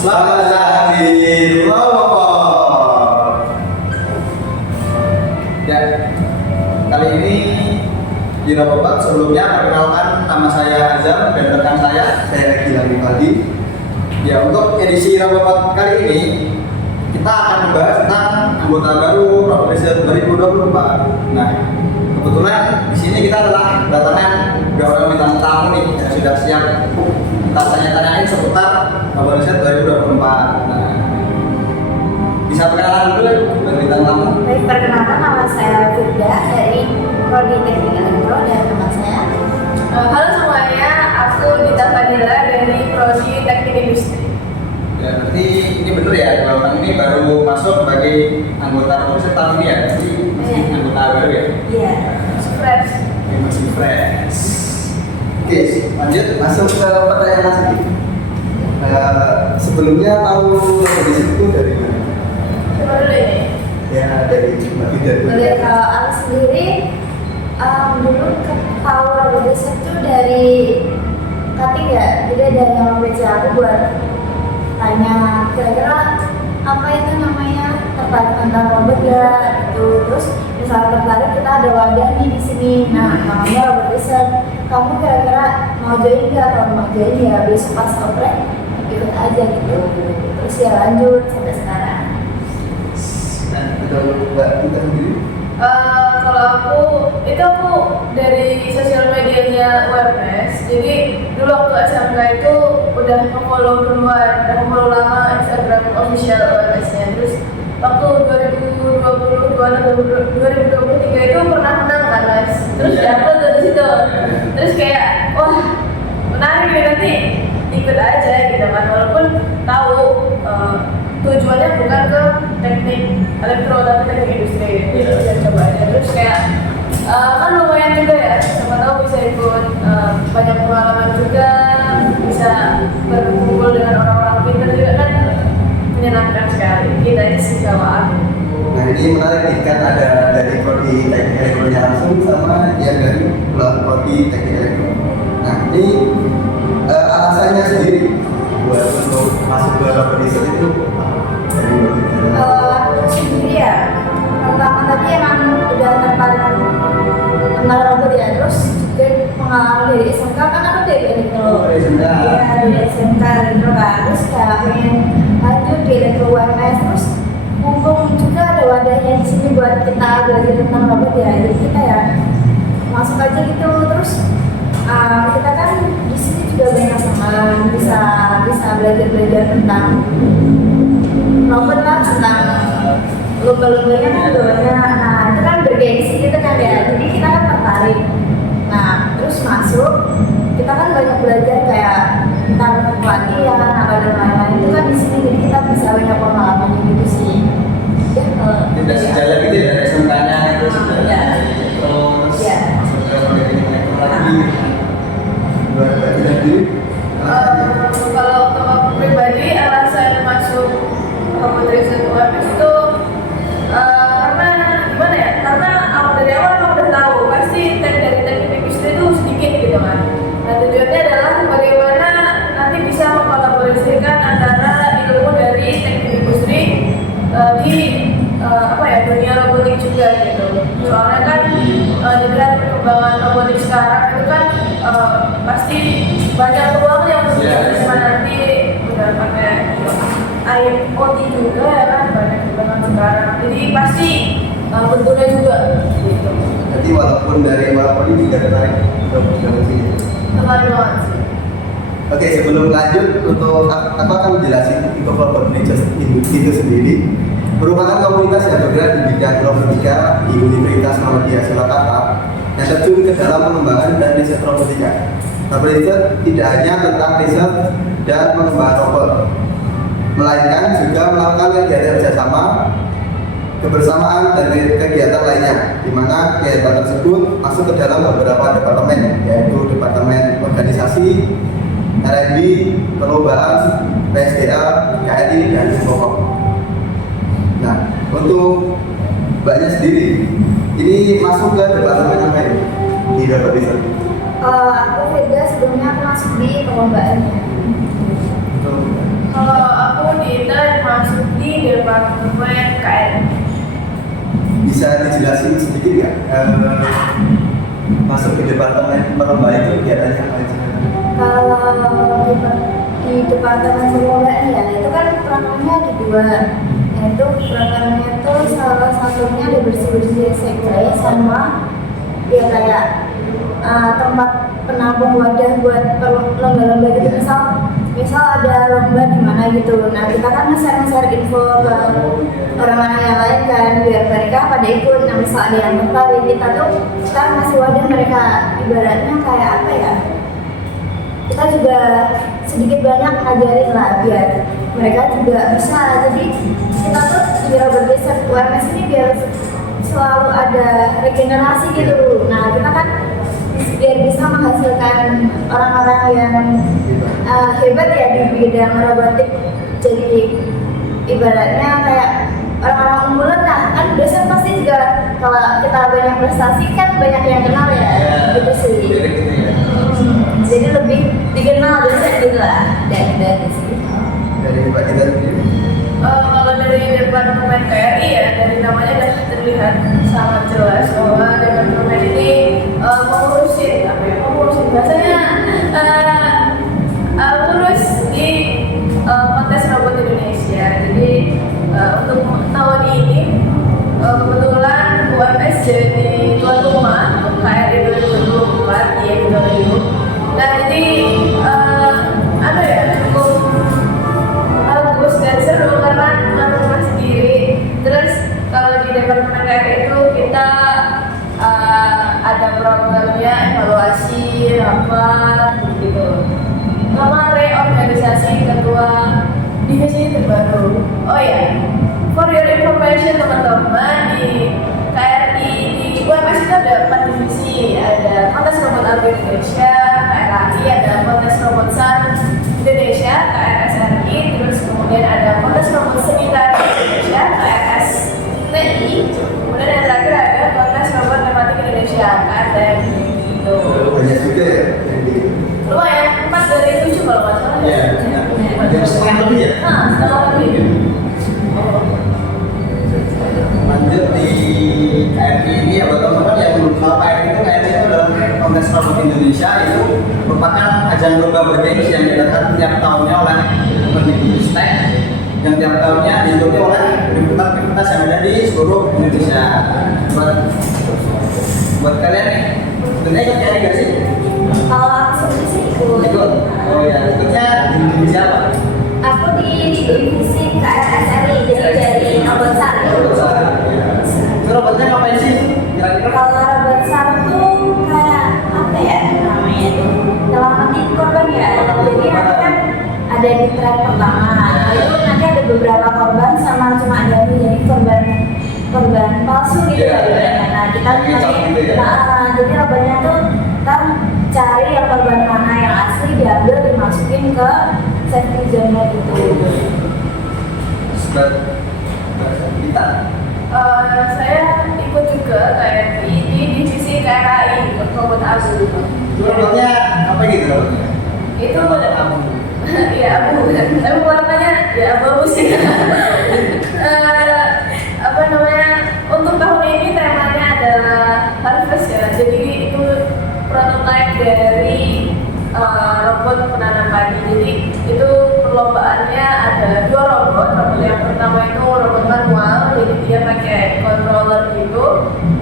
Selamat datang di Robopod. Ya, kali ini di Robopod sebelumnya perkenalkan nama saya Azam dan rekan saya Gilang Rifaldi. Ya, untuk edisi Robopod kali ini kita akan membahas tentang anggota baru Robopod 2024. Nah, kebetulan di sini kita adalah kedatangan dua orang bintang tamu nih yang sudah siap kita tanya-tanyain seputar Robopod 2024. Nah, bisa perkenalan dulu dari bintang tamu. Baik, perkenalkan nama saya Firda dari Prodi Teknik Elektro dan teman saya. Halo semuanya, aku Dita Fadila dari Prodi Teknik Industri. Ya, berarti ini bener ya, kalau orang ini baru masuk sebagai anggota Robopod tahun ini ya, jadi masih anggota baru ya? Iya. Fresh. Oke, masih fresh. Oke, lanjut masuk ke pertanyaan lagi. Sebelumnya tahu Robopod itu dari mana? Coba dulu ini. Ya, dari Mbak Fida dulu. Boleh, kalau aku sendiri dulu tahu Robopod itu dari cutting ya, jadi ada yang PC aku buat tanya kira-kira apa itu namanya, tertarik tentang robot ya gitu. Terus misalnya tertarik, kita ada wadah nih di sini, nah namanya Robopod Research. Kamu kira-kira mau join nggak? Kalau mau join ya besok pas oprek ikut aja gitu. Terus ya lanjut sampai sekarang. Nah, betul Mbak Fida sendiri. Kalau aku dari sosial medianya WordPress. Jadi dulu waktu SMK itu udah nge-follow duluan, udah nge-follow lama Instagram official WordPress-nya. Terus waktu 2022 atau 2023 itu pernah menang kan guys. Terus dapet dari situ. Terus kayak wah menarik nih, nanti ikut aja gitu kan, walaupun tahu tujuannya bukan ke teknik elektro tapi teknik industri. Jadi coba aja. Terus kayak kan lumayan juga ya, siapa tahu bisa ikut banyak pengalaman juga, bisa berkumpul dengan orang-orang pintar juga kan, menyenangkan sekali. Kita aja sih kalau aku. Nah, ini menarik nih, kan ada dari prodi teknik elektronya langsung sama yang dari prodi teknik elektro. Nah, ini alasannya sendiri buat untuk masuk ke Robopod itu dari Aku sendiri ya, pertama tadi emang udah tertarik tentang robot ya. Terus juga pengalaman dari SMK, kan aku dari elektro. Iya, dari SMK elektro kan. Terus kayak pengen lanjut di elektro UMS. Terus mumpung juga ada wadahnya di sini buat kita belajar tentang robot ya. Jadi kita ya masuk aja gitu. Terus kita kan di sini juga banyak teman, bisa belajar tentang robot lah, tentang lomba-lombanya kan banyak. Nah itu kan bergengsi gitu kan ya, jadi kita kan tertarik. Nah terus masuk, kita kan banyak belajar kayak tentang pelatihan apa dan lain-lain. Itu kan di sini, jadi kita bisa banyak pengalaman gitu sih. Ya, tidak sejalan gitu ya, dari SMK-nya itu sejalan. Ya. Terus Ya. masuk ke prodi teknik elektro lagi. Buat Mbak Fida sendiri. Kalau aku pribadi, alasan masuk Robopod Research WordPress itu karena gimana ya? Karena aku dari awal emang udah tahu pasti dari teknik industri itu sedikit gitu kan. Nah tujuannya adalah bagaimana nanti bisa mengkolaborasikan antara ilmu dari teknik industri di dunia robotik juga gitu. Soalnya kan dengan perkembangan robotik sekarang itu kan pasti banyak peluang yang bisa nanti udah pakai IoT juga ya kan, banyak perkembangan sekarang. Jadi pasti bentuknya juga gitu. Jadi walaupun dari prodi juga tertarik untuk ke sini. Terlalu banget sih. Oke, sebelum lanjut, untuk aku akan menjelaskan untuk Robopod itu sendiri merupakan komunitas yang bergerak di bidang robotika di Universitas Muhammadiyah Surakarta yang terjun ke dalam pengembangan dan riset robotika. Robopod Research tidak hanya tentang riset dan pengembangan robot, melainkan juga melakukan kegiatan kerjasama, kebersamaan dan kegiatan lainnya, di mana kegiatan tersebut masuk ke dalam beberapa departemen, yaitu Departemen Organisasi, R&D, Perlombaan, PSDA, KRI, dan Infocom. Nah, untuk Mbaknya sendiri, ini masuk ke departemen apa ini di Robopod Research? Aku Firda, sebelumnya aku masuk di perlombaannya. Kalau aku di Inter masuk di departemen KN. Bisa dijelasin sedikit nggak masuk ke departemen perlombaan itu kegiatannya apa aja? Kalau di departemen perlombaan ya itu kan programnya ada dua, yaitu programnya itu salah satunya ada bersih-bersih sekre sama ya kayak tempat penampung wadah buat lomba-lomba gitu. Misal ada lomba di mana gitu, nah kita kan nge-share info ke orang-orang yang lain kan biar mereka pada ikut. Nah misal ada yang tertarik, kita tuh sekarang ngasih wadah mereka, ibaratnya kayak apa ya, kita juga sedikit banyak ngajarin lah biar mereka juga bisa. Jadi kita tuh biar bergeser UMS ini biar selalu ada regenerasi gitu. Nah kita kan biar bisa menghasilkan orang-orang yang hebat ya di bidang robotik. Jadi ibaratnya kayak orang-orang unggulan lah, kan biasanya pasti juga kalau kita banyak prestasi kan banyak yang kenal ya, gitu sih. Jadi lebih dikenal gitu lah dari sih. Dari Mbak Dita sendiri? Kalau dari departemen KRI ya, dari namanya udah terlihat sangat jelas bahwa departemen ini mengurusin bahasanya lulus di kontes robot Indonesia. Jadi untuk tahun ini kebetulan UMS jadi tuan rumah untuk KRI 2024 ya gitu. Nah jadi cukup bagus dan seru karena tuan rumah sendiri. Terus kalau di departemen KRI itu kita ada programnya evaluasi, rapat, gitu. Sama reorganisasi ketua divisi terbaru. Oh ya, for your information teman-teman, di KRI di UMS itu ada 4 divisi. Ada Kontes Robot Agro Indonesia, KRI, ada Kontes Robot SAN Indonesia, KRSRI, terus kemudian ada Kontes Robot Seni Tari Indonesia, KRSTI, kemudian yang terakhir ada Kontes Robot Tematik Indonesia, KRTMI gitu. Banyak juga ya? Lumayan, 4 dari 7 kalau nggak salah. Iya, ada setengah lebih ya? Setengah lebih. Lanjut di KRI ini ya buat teman-teman yang belum tahu KRI itu adalah Kontes Robot Indonesia. Itu merupakan ajang lomba bergengsi yang diadakan tiap tahunnya oleh Mendikbudristek, yang tiap tahunnya diikuti oleh universitas yang ada di seluruh Indonesia. Buat kalian nih, sebenarnya ikut KRI nggak sih? Kalau aku sendiri sih ikut. Oh ya, ikutnya di divisi apa? Aku di divisi KRSRI, jadi dari robot SAR. Itu robotnya ngapain sih? Kira-kira? Kalau robot SAR tuh kayak apa ya namanya itu? Nyelamatin korban ya. Jadi nanti kan ada di track pertama. Nah, itu nanti ada beberapa korban sama cuma ada jadi korban palsu gitu ya. Nah kita nanti, jadi robotnya tuh kan cari yang korban mana yang asli diambil dimasukin ke safety zone gitu. Kita Saya ikut juga KRI di divisi KRI Robot Abu. itu robotnya apa gitu robotnya? Itu abu. Iya abu. Tapi warnanya ya abu sih. Apa namanya? Untuk tahun ini temanya adalah harvest ya. Jadi itu prototipe dari robot penanam padi. Jadi itu perlombaannya ada 2 robot. Robot yang pertama itu robot manual, jadi dia pakai controller gitu,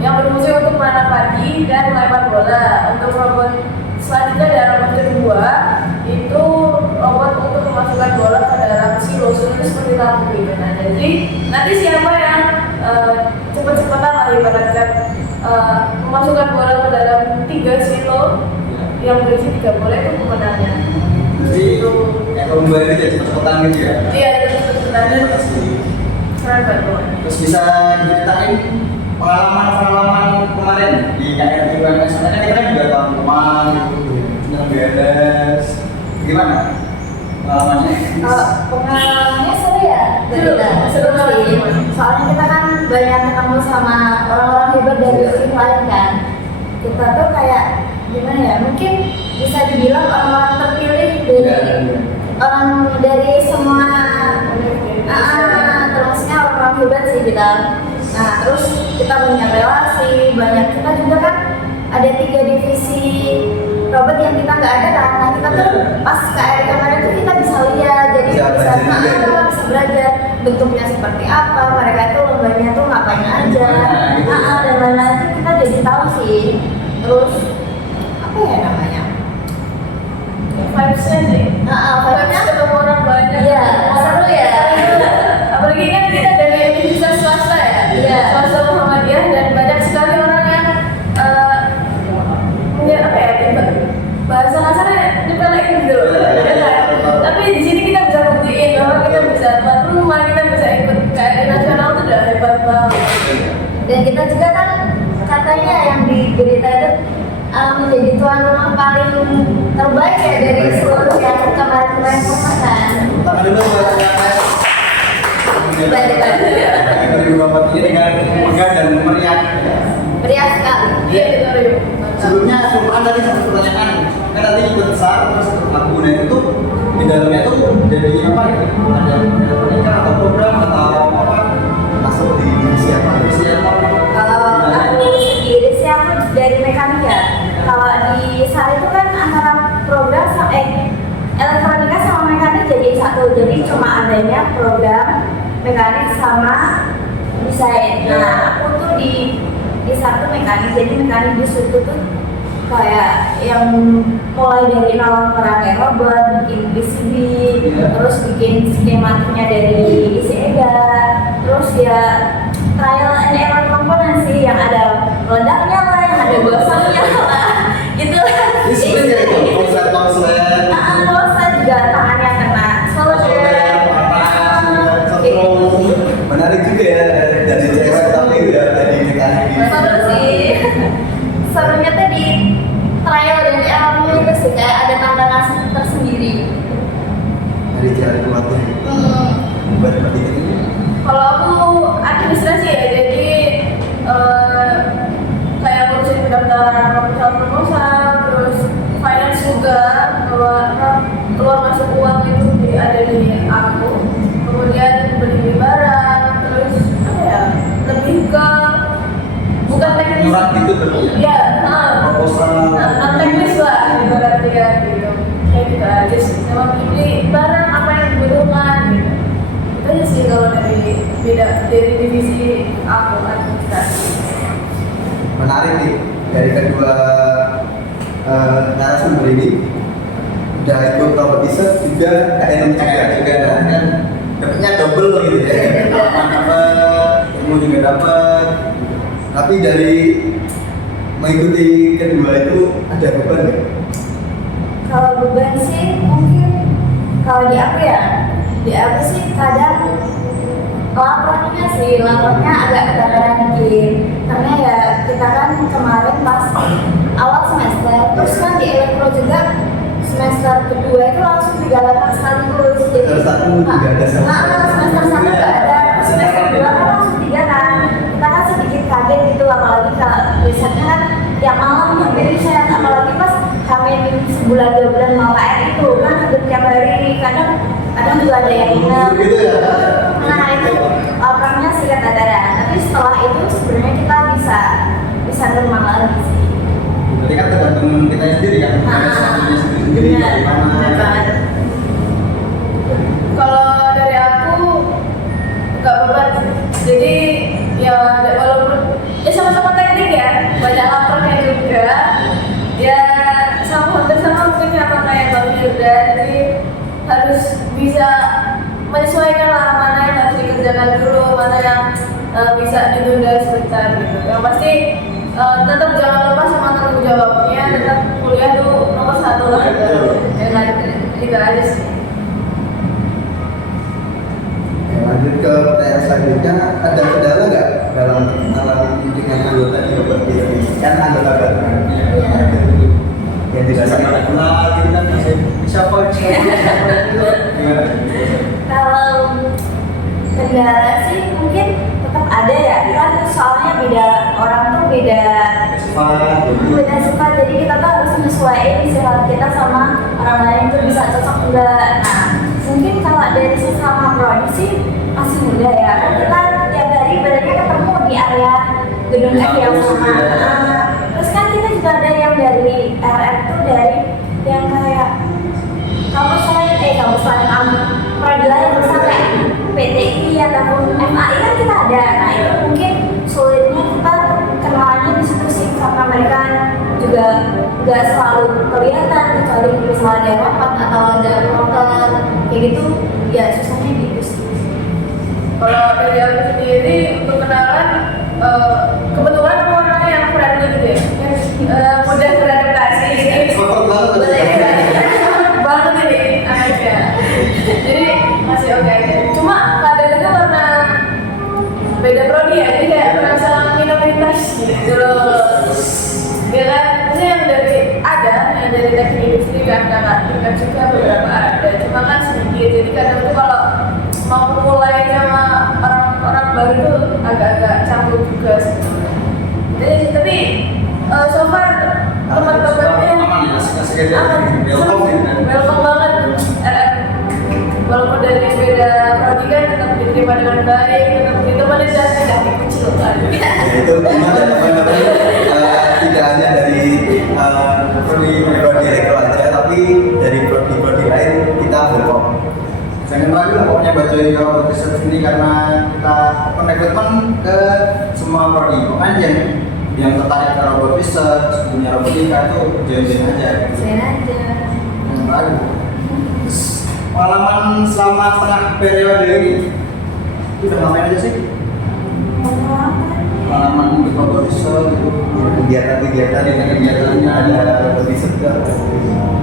yang berfungsi untuk menanam padi dan melempar bola. Untuk robot selanjutnya ada robot kedua, itu robot untuk memasukkan bola ke dalam silo seperti lampu gitu. Nah jadi nanti siapa yang cepet-cepetan lah ibaratkan memasukkan bola ke dalam 3 silo yang berisi 3 bola itu pemenangnya. Jadi kayak lomba ini jadi cepet-cepetan gitu ya? Iya, cepet-cepetannya keren banget. Terus bisa diceritain pengalaman kemarin di KRI UMS. Karena kita kan juga tahun rumah gitu, senang beres. Gimana pengalamannya? Pengalamannya seru ya? Seru sih. Soalnya kita kan banyak ketemu sama orang-orang hebat dari tim lain kan. Kita tuh kayak gimana ya? Mungkin bisa dibilang orang-orang terpilih dari orang dari semua termasuknya orang-orang hebat sih kita. Nah terus kita banyak relasi, banyak kita juga kan ada 3 divisi robot yang kita nggak ada kan. Nah kita tuh pas KRI kemarin tuh kita bisa lihat, jadi bisa belajar bentuknya seperti apa, mereka itu lombanya tuh ngapain aja, dan lain-lain tuh kita jadi tahu sih. Terus apa ya namanya? Vibes-nya sih. Vibes ketemu orang banyak. Iya, seru ya. Apalagi kan kita dari universitas swasta ya. Iya. Swasta Muhammadiyah dan banyak sekali orang yang punya apa ya? Bahasa kasarnya dipelekin gitu. Ya kan? Tapi di sini kita bisa buktiin bahwa kita bisa tuan rumah, kita bisa ikut KRI nasional itu udah hebat banget. Dan kita juga kan katanya yang di berita itu menjadi tuan rumah paling terbaik ya dari seluruh yang kemarin-kemarin pernah kan. Tangan dulu buat siapa? Bantu-bantu ya. 2024 ini dengan megah dan meriah. Meriah sekali. Iya itu Rio. Sebelumnya sebelum tadi satu pertanyaan, kan nanti ikut besar terus aku itu di dalamnya tuh jadi apa ya? Ada pernikahan atau program atau apa? Masuk di divisi apa? Divisi apa? Kalau aku sendiri sih aku dari mekanika. Kalau di SAR itu kan antara program sama elektronika sama mekanik jadi satu. Jadi cuma adanya program mekanik sama desain. Nah aku tuh di satu mekanik, jadi mekanik di situ tuh kayak yang mulai dari nol merangkai robot, bikin PCB, terus bikin skematiknya dari Sega, terus ya trial and error komponen sih yang ada meledaknya lah, yang ada gosongnya lah, gitu lah. Ini sebenarnya itu konsulen. Konsulen juga tangannya kena solder. Menarik juga ya dari cewek tapi udah jadi mekanik. Seru sih. Serunya tuh di trial dan errornya itu sih kayak ada tantangan tersendiri. Dari cewek kuatnya. Buat seperti ini. Kalau aku administrasi ya, jadi kayak ngurusin pendaftaran proposal, terus finance juga, bahwa keluar masuk uang itu ada di aku. Kemudian beli barang, terus apa ya, lebih ke bukan teknis. Murah gitu berarti ya? Iya, Proposal. non teknis lah, ibaratnya gitu. Kayak gitu aja sih, sama beli barang apa yang dibutuhkan gitu. Itu aja sih kalau dari divisi aku administrasi. Menarik nih dari kedua narasumber ini udah ikut robotics juga KNM juga kan dapatnya double gitu ya dapat ilmu juga dapat tapi dari mengikuti kedua itu ada beban nggak? Kalau beban sih mungkin kalau di aku sih kadang lapornya agak keteteran dikit karena ya kita kan kemarin pas awal semester terus kan di elektro juga semester kedua itu langsung 3 lapor sekaligus jadi semester 1 nggak ada semester 2 kan langsung 3 kan kita kan sedikit kaget gitu apalagi kalau risetnya kan tiap malam hampir riset apalagi pas hamil sebulan 2 bulan mau KR itu kan hampir tiap hari kadang juga ada yang nginep nah itu laporannya sih keteteran tapi setelah itu sebenarnya kita bisa normal lagi sih. Jadi kan tergantung kita sendiri kan ada strategi sendiri bagaimana. Kalau dari aku nggak beban, jadi ya walaupun ya sama-sama teknik ya banyak lapornya juga ya hampir sama mungkin sama kayak Bang Yuda, jadi harus bisa menyesuaikan lah mana yang harus dikerjakan dulu, mana yang bisa ditunda sebentar gitu. Yang pasti tetap jangan lupa sama tanggung jawabnya, tetap kuliah tuh nomor 1 lah. Ya kan, itu aja sih. Lanjut ke pertanyaan selanjutnya, ada kendala nggak dalam kenalan dengan anggota di robot ini? Kan anggota baru yang tidak sangat kenal gitu kan siapa gimana? Kalau kendala sih mungkin tetap ada ya kan soalnya beda orang tuh beda sifat jadi kita tuh harus menyesuaikan sifat kita sama orang lain tuh bisa cocok enggak. Nah mungkin kalau dari sesama prodi sih masih muda ya, kan kita tiap hari berarti ketemu di area gedung F yang sama. Terus kan kita juga ada yang dari RF tuh, dari yang kayak kampus lain prodi lain misalnya PTI ataupun MAI kan kita ada. Nah itu mungkin sulitnya kita kenalannya di situ sih, karena mereka juga nggak selalu kelihatan kecuali misalnya ada rapat atau ada proker kayak gitu, ya susahnya gitu sih. Kalau dari aku sendiri untuk kenalan, kebetulan aku orangnya yang friendly gitu ya, yang mudah beradaptasi. Banget ini anaknya. Jadi masih oke aja. Cuma kadang itu karena beda prodi ya, jadi kayak merasa minoritas gitu loh. Ya kan, maksudnya yang dari teknik industri kan kakak juga beberapa ada, cuma kan sedikit. Jadi kadang itu kalau mau mulai sama orang baru itu agak-agak campur juga sih. Jadi tapi so far teman-temannya welcome banget. Walaupun dari beda prodi kan tetap diterima dengan baik, tetap ditemani dan tidak dikucilkan. Itu gimana teman-teman, tidak hanya dari prodi elektro aja, tapi dari prodi lain kita berkok. Jangan ragu lah pokoknya bacoin kalau research ini, karena kita rekrutmen ke semua prodi. Pokoknya yang tertarik ke robot research, punya robotika itu join aja. Join aja. Jangan ragu. Pengalaman selama tengah periode ini udah ngapain aja sih? Pengalaman di robot research itu kegiatannya ada robot research juga.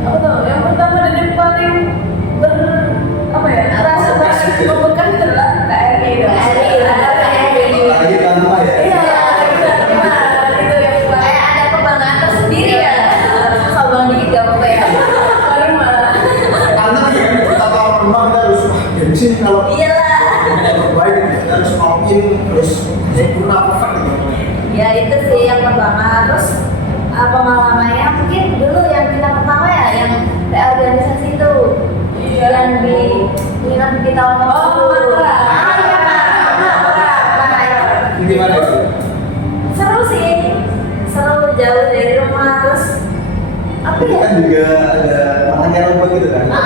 Apa tuh? Yang pertama dan yang paling rasa membekas itu adalah KRI dong. Lagi kan rumah ya? Iya, itu yang paling Ada kebanggaan tersendiri ya. Kalau dikit gak apa-apa ya. rumah. Karena kita tahu rumah kita harus gengsi kalau Iyalah. kita terbaik, kita harus ngomongin terus sempurna perfect gitu. Ya itu sih yang pertama. Terus pengalamannya mungkin dulu yang kita pertama ya, yang reorganisasi itu. Iya. Yang nginep di tahun Matra. Gimana itu? Seru sih, seru, jauh dari rumah. Terus apa Itu ya? kan juga ada makanya robot gitu kan? Nah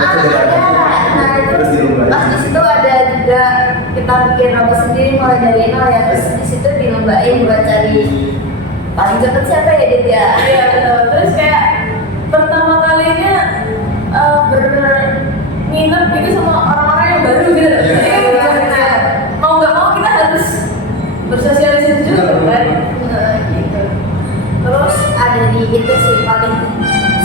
itu Terus dilombain. pas di situ ada juga kita bikin robot sendiri mulai dari nol ya. Terus di situ dilombain buat cari paling cepet siapa ya Dit ya? Iya betul. Terus kayak pertama kalinya nginep gitu sama orang-orang yang baru gitu. Jadi kan bisa mau nggak mau kita harus bersosialisasi juga kan. Gitu. Terus ada di itu sih paling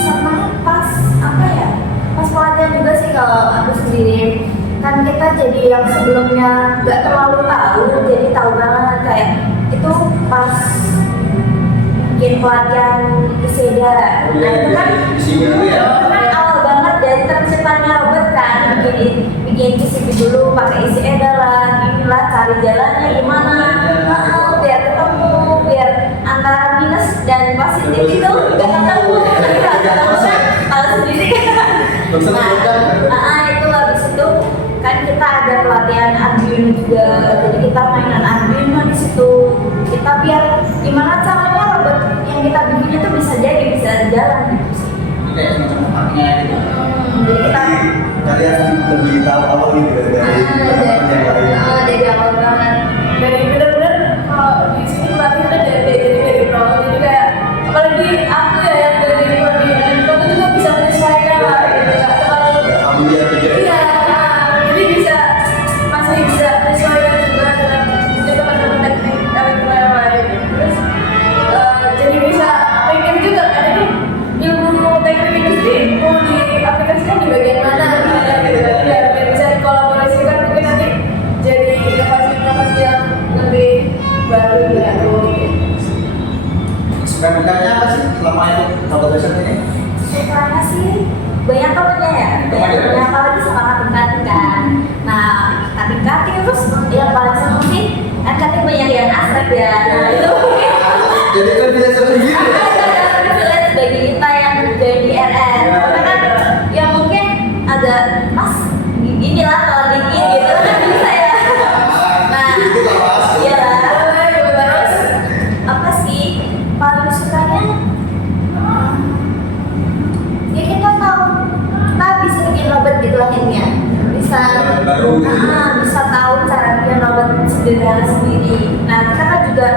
sama pas apa ya? Pas pelatihan juga sih kalau aku sendiri. Kan kita jadi yang sebelumnya nggak terlalu tahu, jadi tahu banget kayak itu pas bikin pelatihan ISEDA. Nah itu kan awal banget dari terciptanya robot kan, bikin CCP dulu pakai ISEDA lah, inilah cari jalannya gimana, biar ketemu, biar antara minus dan positif itu nggak ketemu, nggak ketemu kan kalau sendiri kan. Nah itu habis itu kan kita ada pelatihan Arduino juga, jadi kita mainan Arduino di situ. Kita biar gimana caranya robot yang kita bikin itu bisa jalan gitu sih. Kayak semacam haknya gitu. Jadi kita Kalian lebih tahu apa gitu dari teman-teman yang lain. dari awal banget. Dari bener-bener kalau di sini pelatihannya dari pro. Jadi kayak apalagi aku ya yang dari prodi elektro itu juga bisa menyesuaikan lah gitu. Nggak terlalu Familiar juga. iya. Jadi masih bisa menyesuaikan juga dengan teman-teman teknik elektro yang lain. Terus jadi bisa mikir juga kan ini ilmu teknik industri mau diaplikasikan di bagian mana gitu kan. Ya biar bisa dikolaborasikan mungkin nanti jadi inovasi-inovasi yang lebih baru gitu. Suka-dukanya apa sih selama itu robot research ini? Sukanya sih banyak temennya ya, banyak apalagi sama kating-kating kan. Nah kating-kating terus yang paling seru sih kan kating banyak yang asrep ya. Nah itu Jadi kan bisa seperti gitu. privilege bagi kita yang join di RR. Karena kan ya mungkin agak mas gini baru gitu. bisa tahu cara bikin robot sederhana sendiri. Nah kita kan juga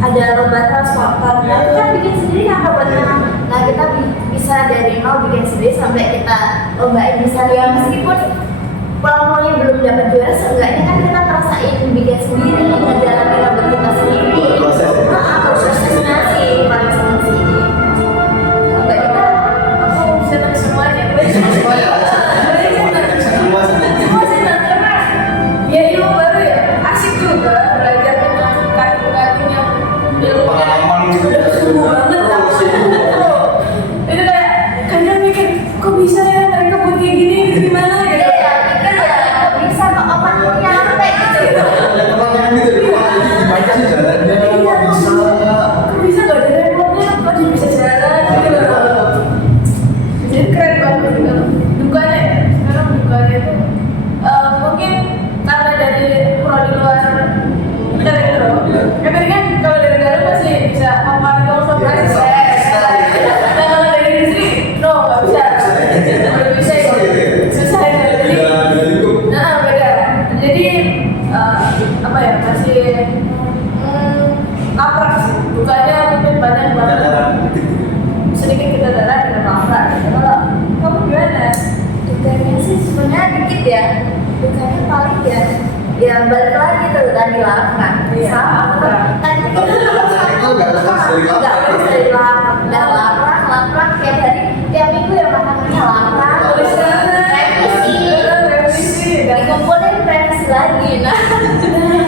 ada robot transporter, nah kita kan bikin sendiri kan robotnya. Nah kita bisa dari nol bikin sendiri sampai kita lombain bisa ya, meskipun pulangnya belum dapat juara, seenggaknya kan kita ngerasain bikin sendiri, ngejalanin robot kita sendiri. Prosesnya sih paling seneng sih. Mbak Dita, Aku senang semuanya. Semua ya. Semua Semua senang karena ya ilmu baru ya, asik juga belajar dengan kaku-kaku yang ilmu Pengalaman gitu ya. suhu banget lah. Itu kayak kadang mikir kok bisa ya mereka buat kayak gini gimana gitu. ya pikir ya kok bisa kok otaknya nyampe gitu. Pertanyaan gitu di depan, gimana sih jalannya, kok bisa? Kok bisa gak ada repotnya, kok dia bisa jalan gitu loh. Jadi keren banget gitu. Dukanya ya, sekarang dukanya itu mungkin karena dari prodi luar elektro. Kan tadi kan kalau dari dalam masih bisa memahami konsentrasi saya. Nah kalau dari industri, no nggak bisa. Nggak bisa ya, susah ya. Jadi Beda lingkup. nah beda. Jadi apa ya masih laprak sih. Dukanya mungkin banyak banget. Sedikit kita darah dengan laprak. Kalau kamu gimana? Dukanya sih sebenarnya dikit ya. Dukanya paling ya balik lagi tuh tadi lapar. Iya, Sama lapar. tadi Tapi itu nggak lepas dari lapar. Nggak lepas dari lapar. Dan lapar tiap hari, tiap minggu ya makanannya lapar. Terus revisi, dikumpulin revisi lagi. Nah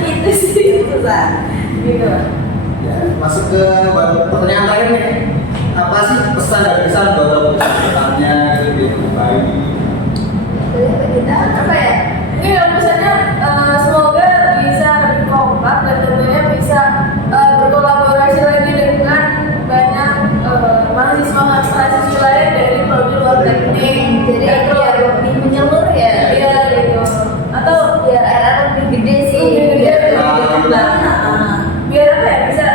itu sih susah. Gitu. Ya, masuk ke pertanyaan terakhir nih. Apa sih pesan dan kesan buat pesertanya gitu di baik? Kita apa ya? Ini kalau misalnya semoga bisa lebih kompak dan tentunya bisa berkolaborasi lagi dengan banyak mahasiswa lain dari prodi luar teknik. Jadi biar lebih menyeluruh ya. Iya gitu. Atau Biar era lebih gede sih. Lebih gede, Biar lebih lebih berkembang. biar apa ya bisa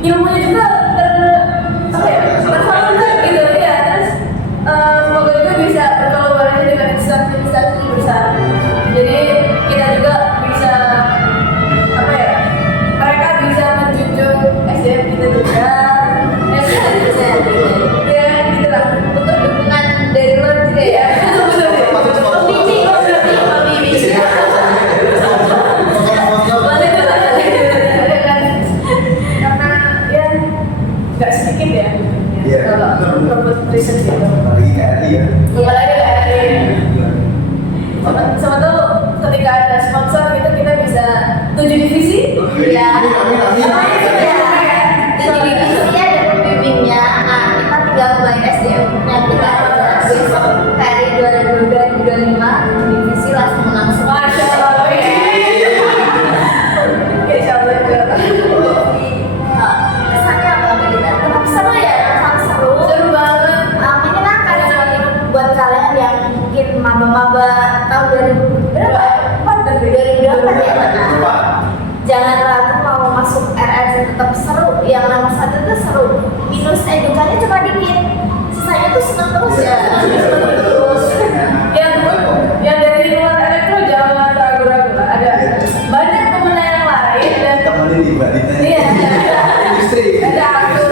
ilmunya juga tersalurkan gitu ya. Terus semoga juga bisa berkolaborasi dengan instansi besar. Jadi kita juga bisa apa ya, mereka bisa menjunjung SDM kita juga. Ya gitu lah. Untuk dukungan dari luar juga ya. Pembimbing. Boleh Karena ya nggak sedikit ya. Iya. Kalau robot research itu. Apalagi KRI ya. Apalagi dari sama tuh ketika ada sponsor gitu kita bisa 7 divisi. Iya. Amin, amin. Jadi divisinya ada pembimbingnya. Nah, kita tinggal main SDM-nya kita ada besok hari 2025 divisi langsung langsung. Masya Allah. Insya Allah juga. Kesannya apa Mbak Dita? Tetap seru ya, tetap seru. Seru banget. Menyenangkan sih buat kalian yang mungkin maba-maba tahun 2000 berapa? 2008 ya. Jangan ragu mau masuk RRC, tetap seru. Yang nomor satu itu seru. Minus edukasinya cuma dikit. Sisanya tuh seneng terus ya. Seneng terus. Yang dari luar elektro jangan ragu-ragu lah. Ada banyak temen yang lain dan Temenin di Mbak Dita. iya. Industri. Ada aku.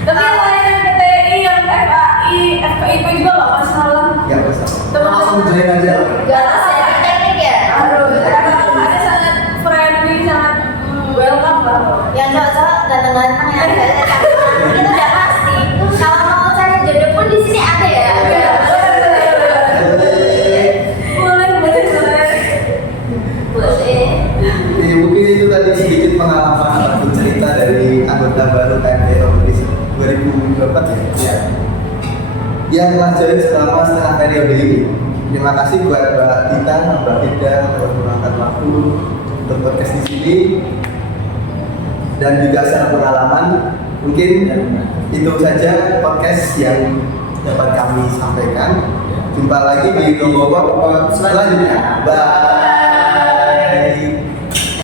Tapi yang lain yang PTI, yang FAI, FKIP juga nggak masalah. Gak usah. Teman-teman Langsung join aja. Gak usah teknik ya. harus karena ada sangat friendly, sangat welcome lah. Yang cowok-cowok ganteng-ganteng yang kayaknya cantik itu udah pasti. Kalau mau cari jodoh pun di sini ada ya. Boleh. Boleh. Ya, mungkin itu tadi sedikit pengalaman ataupun cerita dari anggota baru KMP Kompetisi 2024 ya. Yang telah join selama setengah periode ini. Terima kasih buat Mbak Dita, Mbak Fida telah meluangkan waktu untuk podcast di sini dan juga secara pengalaman. Mungkin itu saja podcast yang dapat kami sampaikan. Jumpa lagi di Lombok selanjutnya. Bye.